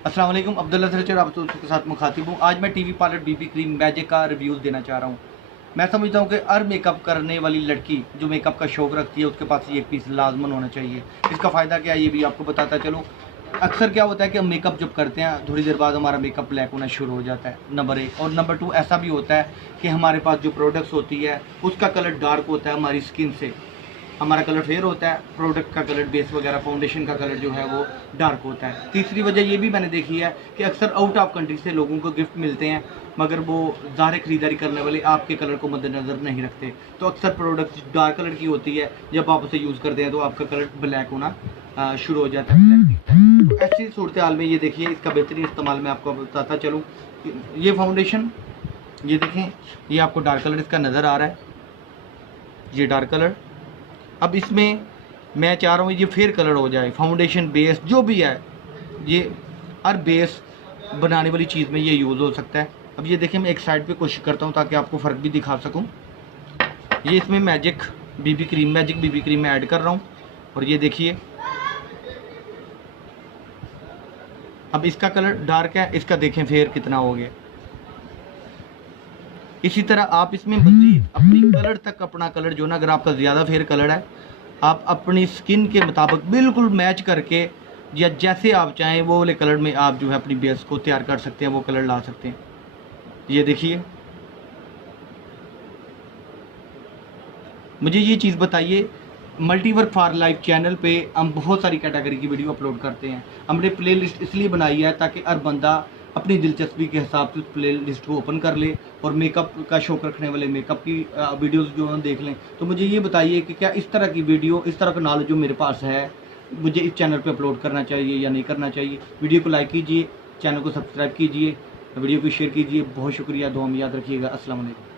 अस्सलाम वालेकुम, अब्दुल्ला सर्चर आप दोस्तों के साथ मुखातिब हूँ। आज मैं TV parlour BB cream magic का रिव्यूज़ देना चाह रहा हूँ। मैं समझता हूँ कि हर मेकअप करने वाली लड़की जो मेकअप का शौक़ रखती है उसके पास ये एक पीस लाजमन होना चाहिए। इसका फ़ायदा क्या है ये भी आपको बताता चलो। अक्सर क्या होता है कि हम मेकअप जब करते हैं थोड़ी देर बाद हमारा मेकअप ब्लैक होना शुरू हो जाता है, नंबर 1। और नंबर 2 ऐसा भी होता है कि हमारे पास जो प्रोडक्ट्स होती है उसका कलर डार्क होता है हमारी स्किन से। हमारा कलर फेयर होता है, प्रोडक्ट का कलर बेस वगैरह फाउंडेशन का कलर जो है वो डार्क होता है। तीसरी वजह ये भी मैंने देखी है कि अक्सर आउट ऑफ कंट्री से लोगों को गिफ्ट मिलते हैं मगर वो ज़ाहिर खरीदारी करने वाले आपके कलर को मद्देनज़र नहीं रखते, तो अक्सर प्रोडक्ट डार्क कलर की होती है। जब आप उसे यूज़ करते हैं तो आपका कलर ब्लैक होना शुरू हो जाता है, ब्लैक दिखता है। तो ऐसी सूरत हाल में ये देखिए इसका बेहतरीन इस्तेमाल मैं आपको बताता चलूँ। ये फाउंडेशन ये देखें, ये आपको डार्क कलर इसका नज़र आ रहा है, ये डार्क कलर। अब इसमें मैं चाह रहा हूँ ये फेयर कलर हो जाए। फाउंडेशन बेस जो भी है ये हर बेस बनाने वाली चीज़ में ये यूज़ हो सकता है। अब ये देखें मैं एक साइड पे कोशिश करता हूँ ताकि आपको फ़र्क भी दिखा सकूँ। ये इसमें मैजिक बीबी क्रीम में ऐड कर रहा हूँ और ये देखिए अब इसका कलर डार्क है, इसका देखें फेयर कितना हो गया। इसी तरह आप इसमें मज़ीद अपनी कलर तक अपना कलर जो ना, अगर आपका ज़्यादा फेयर कलर है आप अपनी स्किन के मुताबिक बिल्कुल मैच करके या जैसे आप चाहें वो वाले कलर में आप जो है अपनी बेस को तैयार कर सकते हैं, वो कलर ला सकते हैं। ये देखिए मुझे ये चीज़ बताइए, मल्टीवर्क फॉर लाइफ चैनल पे हम बहुत सारी कैटेगरी की वीडियो अपलोड करते हैं। हमने प्लेलिस्ट इसलिए बनाई है ताकि हर बंदा अपनी दिलचस्पी के हिसाब से उस प्ले लिस्ट को ओपन कर ले और मेकअप का शौक़ रखने वाले मेकअप की वीडियोस जो हैं देख लें। तो मुझे ये बताइए कि क्या इस तरह की वीडियो, इस तरह का नॉलेज जो मेरे पास है, मुझे इस चैनल पे अपलोड करना चाहिए या नहीं करना चाहिए। वीडियो को लाइक कीजिए, चैनल को सब्सक्राइब कीजिए, वीडियो को शेयर कीजिए। बहुत शुक्रिया, दुआ में याद रखिएगा। अस्सलाम वालेकुम।